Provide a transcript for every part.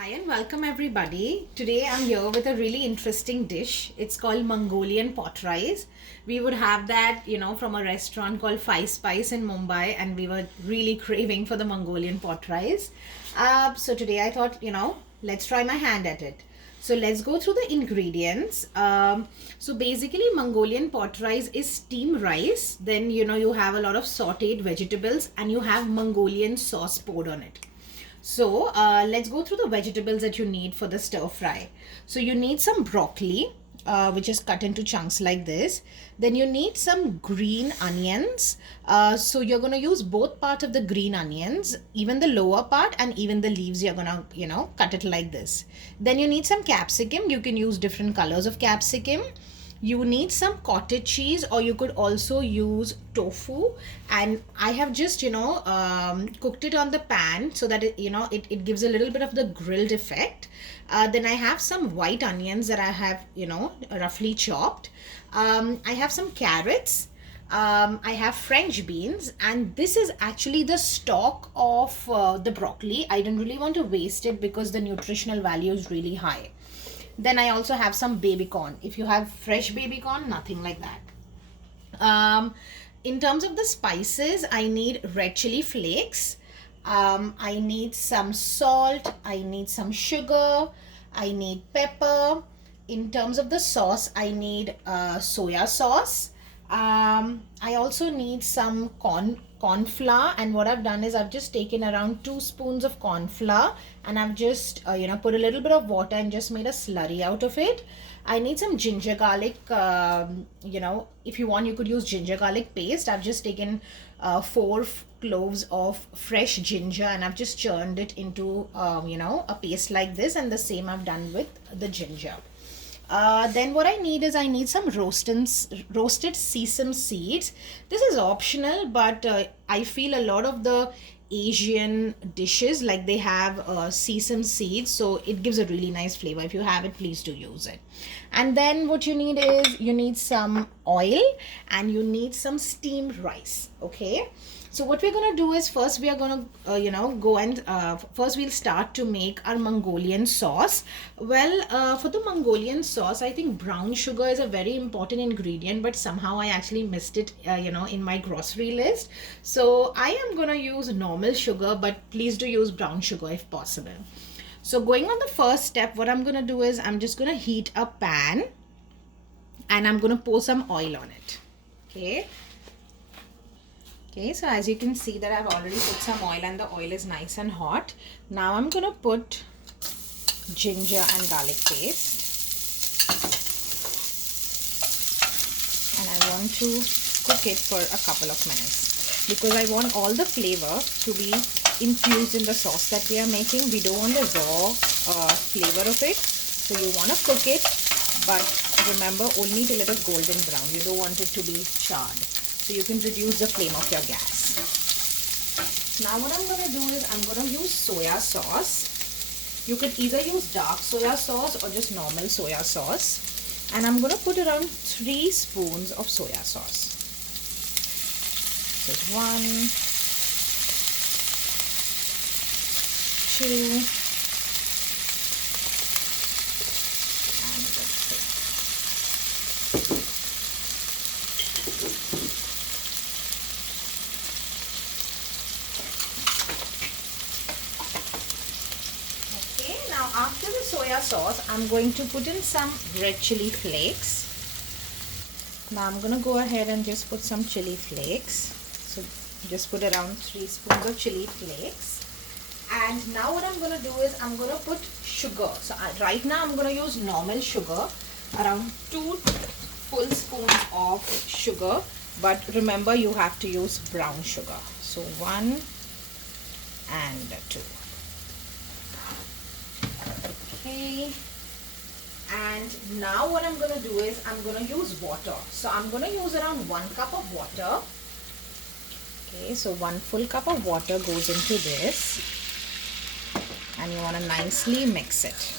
Hi and welcome everybody. Today I'm here with a really interesting dish. It's called Mongolian pot rice. We would have that, from a restaurant called Five Spice in Mumbai, and we were really craving for the Mongolian pot rice. So today I thought, let's try my hand at it. So let's go through the ingredients. So basically, Mongolian pot rice is steamed rice. Then, you have a lot of sauteed vegetables and you have Mongolian sauce poured on it. So let's go through the vegetables that you need for the stir fry. So you need some broccoli, which is cut into chunks like this. Then you need some green onions. So you're going to use both parts of the green onions, even the lower part and even the leaves. You're going to, cut it like this. Then you need some capsicum. You can use different colors of capsicum. You need some cottage cheese, or you could also use tofu, and I have just cooked it on the pan so that it gives a little bit of the grilled effect. Then I have some white onions that I have roughly chopped. I have some carrots. I have French beans, and this is actually the stock of the broccoli. I don't really want to waste it because the nutritional value is really high. Then I also have some baby corn. If you have fresh baby corn, nothing like that. In terms of the spices, I need red chili flakes. I need some salt. I need some sugar. I need pepper. In terms of the sauce, I need soya sauce. I also need some corn flour, and what I've done is I've just taken around 2 spoons of corn flour, and I've just put a little bit of water and just made a slurry out of it. I need some ginger garlic. If you want, you could use ginger garlic paste. I've just taken 4 cloves of fresh ginger, and I've just churned it into a paste like this, and the same I've done with the ginger. Then what I need some roasted sesame seeds. This is optional, but I feel a lot of the Asian dishes, like, they have sesame seeds, so it gives a really nice flavor. If you have it, please do use it. And then what you need is you need some oil and you need some steamed rice. Okay, so what we're going to do is, first we are going to go and first we'll start to make our Mongolian sauce. Well, for the Mongolian sauce, I think brown sugar is a very important ingredient, but somehow I actually missed it in my grocery list. So I am going to use normal sugar, but please do use brown sugar if possible. So going on the first step, what I'm going to do is I'm just going to heat a pan and I'm going to pour some oil on it. Okay, so as you can see that I've already put some oil and the oil is nice and hot. Now I'm going to put ginger and garlic paste. And I want to cook it for a couple of minutes because I want all the flavor to be infused in the sauce that we are making. We don't want the raw flavor of it. So you want to cook it, but remember, only till it is golden brown. You don't want it to be charred. So you can reduce the flame of your gas. Now what I'm going to do is I'm going to use soya sauce. You could either use dark soya sauce or just normal soya sauce. And I'm going to put around 3 spoons of soya sauce. This is 1, 2, and that's it. Now after the soya sauce, I'm going to put in some red chili flakes. Now I'm going to go ahead and just put some chili flakes. So just put around 3 spoons of chili flakes. And now what I'm going to do is I'm going to put sugar. So right now I'm going to use normal sugar, around 2 full spoons of sugar. But remember, you have to use brown sugar. So 1 and 2. Okay, and now what I'm going to do is I'm going to use water. So I'm going to use around 1 cup of water. Okay, so 1 full cup of water goes into this, and you want to nicely mix it.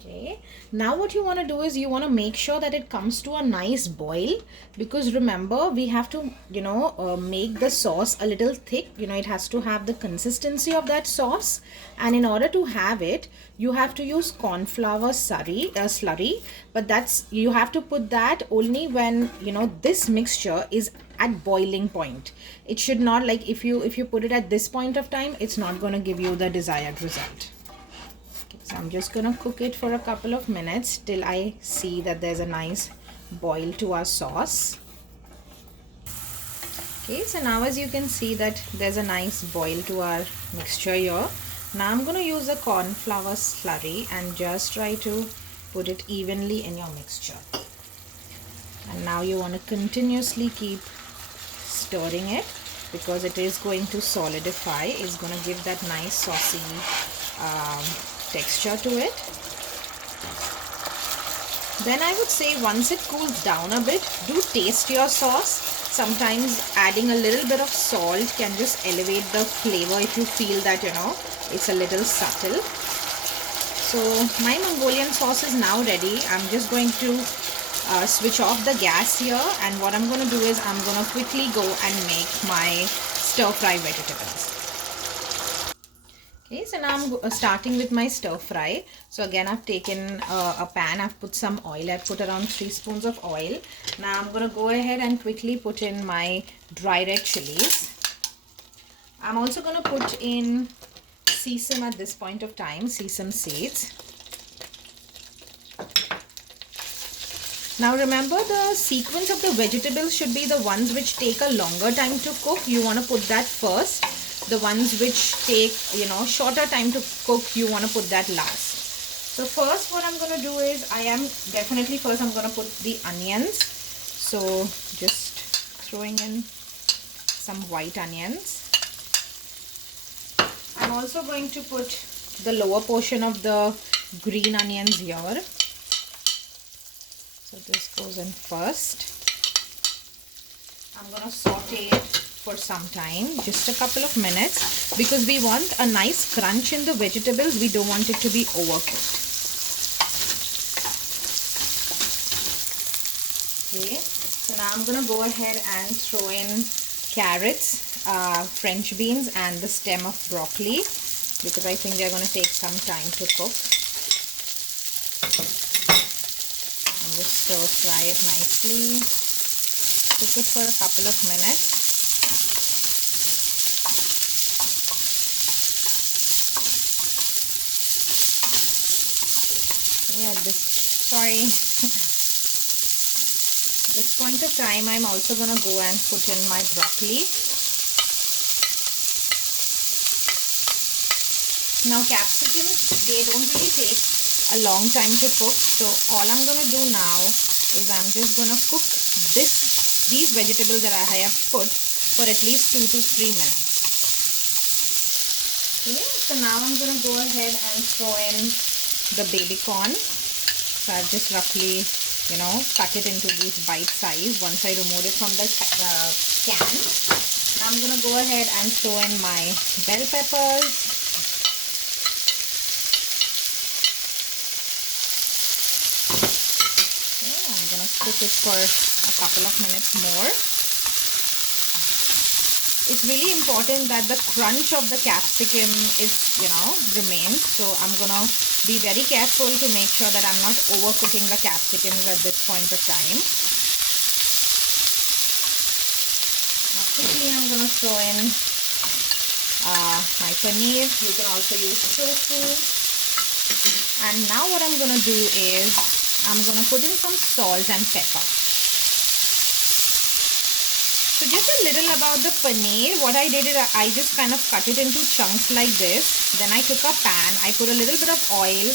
Okay, Now what you want to do is you want to make sure that it comes to a nice boil, because remember we have to make the sauce a little thick. It has to have the consistency of that sauce, and in order to have it you have to use cornflour slurry, but that's, you have to put that only when this mixture is at boiling point. It should not, like, if you put it at this point of time, it's not going to give you the desired result. So I'm just gonna cook it for a couple of minutes till I see that there's a nice boil to our sauce. Okay, so now as you can see that there's a nice boil to our mixture here. Now I'm gonna use the cornflour slurry and just try to put it evenly in your mixture. And now you want to continuously keep stirring it, because it is going to solidify. It's going to give that nice saucy texture to it. Then I would say once it cools down a bit, do taste your sauce. Sometimes adding a little bit of salt can just elevate the flavor if you feel that it's a little subtle. So my Mongolian sauce is now ready. I'm just going to switch off the gas here, and what I'm going to do is I'm going to quickly go and make my stir fry vegetables. Okay, so now I'm starting with my stir fry. So again, I've taken a pan, I've put some oil, I've put around 3 spoons of oil. Now I'm going to go ahead and quickly put in my dry red chilies. I'm also going to put in sesame at this point of time, sesame seeds. Now remember, the sequence of the vegetables should be the ones which take a longer time to cook. You want to put that first. The ones which take shorter time to cook, you want to put that last. So first what I'm going to do is I'm going to put the onions. So just throwing in some white onions. I'm also going to put the lower portion of the green onions here. So this goes in first. I'm going to saute it for some time, just a couple of minutes, because we want a nice crunch in the vegetables. We don't want it to be overcooked. Okay, so now I'm going to go ahead and throw in carrots, French beans and the stem of broccoli, because I think they're going to take some time to cook. And just stir fry it nicely. Cook it for a couple of minutes. Yeah, at this point of time, I'm also going to go and put in my broccoli. Now capsicums, they don't really take a long time to cook. So all I'm going to do now is I'm just going to cook these vegetables that I have put for at least 2 to 3 minutes. Okay, so now I'm going to go ahead and throw in the baby corn. So I've just roughly cut it into these bite size once I remove it from the can. Now I'm going to go ahead and throw in my bell peppers. Okay, I'm going to cook it for a couple of minutes more. It's really important that the crunch of the capsicum is, remains. So I'm going to be very careful to make sure that I'm not overcooking the capsicums at this point of time. Now quickly I'm going to throw in my paneer. You can also use tofu. And now what I'm going to do is I'm going to put in some salt and pepper. So just a little about the paneer. What I did is I just kind of cut it into chunks like this. Then I took a pan, I put a little bit of oil,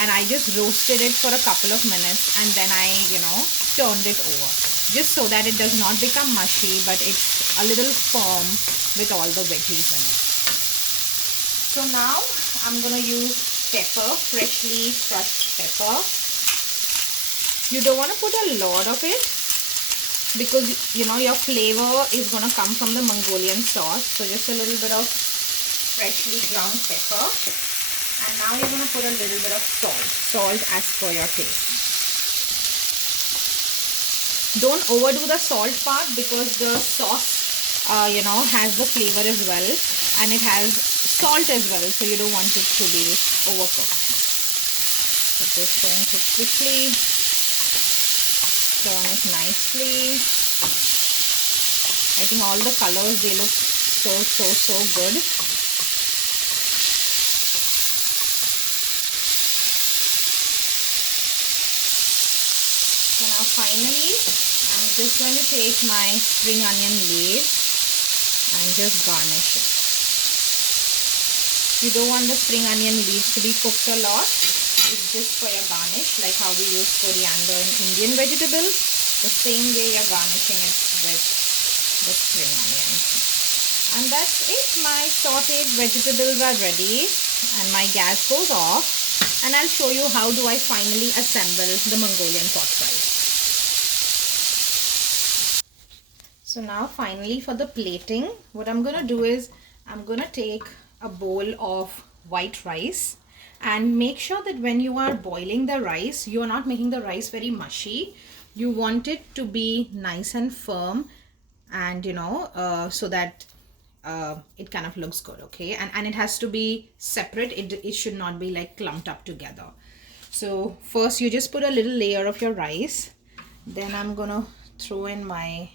and I just roasted it for a couple of minutes, and then I, turned it over. Just so that it does not become mushy, but it's a little firm with all the veggies in it. So now I'm going to use pepper, freshly crushed pepper. You don't want to put a lot of it, because your flavor is going to come from the Mongolian sauce. So just a little bit of freshly ground pepper, and And now you're going to put a little bit of salt as per your taste. Don't overdo the salt part because the sauce has the flavor as well, and it has salt as well, so you don't want it to be overcooked. So just going to quickly turn it nicely. I think all the colors, they look so good. So now finally, I'm just going to take my spring onion leaves and just garnish it. You don't want the spring onion leaves to be cooked a lot. It's just for your garnish, like how we use coriander in Indian vegetables. The same way you're garnishing it with the spring onions. And that's it. My sauteed vegetables are ready and my gas goes off. And I'll show you how do I finally assemble the Mongolian pot rice. So now finally for the plating, what I'm going to do is I'm going to take a bowl of white rice, and make sure that when you are boiling the rice, you're not making the rice very mushy. You want it to be nice and firm, and so that it kind of looks good, okay? And it has to be separate. It should not be like clumped up together. So first you just put a little layer of your rice. Then I'm gonna throw in my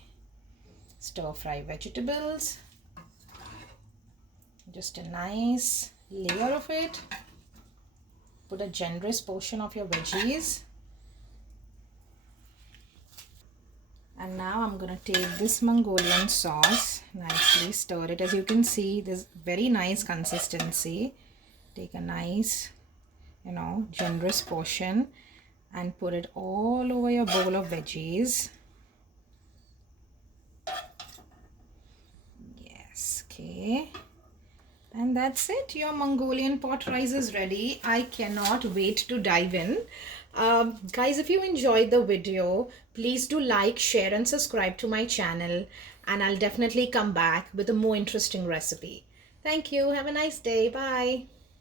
stir-fry vegetables. Just a nice layer of it. Put a generous portion of your veggies. And now I'm going to take this Mongolian sauce, nicely stir it. As you can see, this very nice consistency. Take a nice, generous portion and put it all over your bowl of veggies. Yes, okay. And that's it. Your Mongolian pot rice is ready. I cannot wait to dive in. Guys, if you enjoyed the video, please do like, share and subscribe to my channel. And I'll definitely come back with a more interesting recipe. Thank you. Have a nice day. Bye.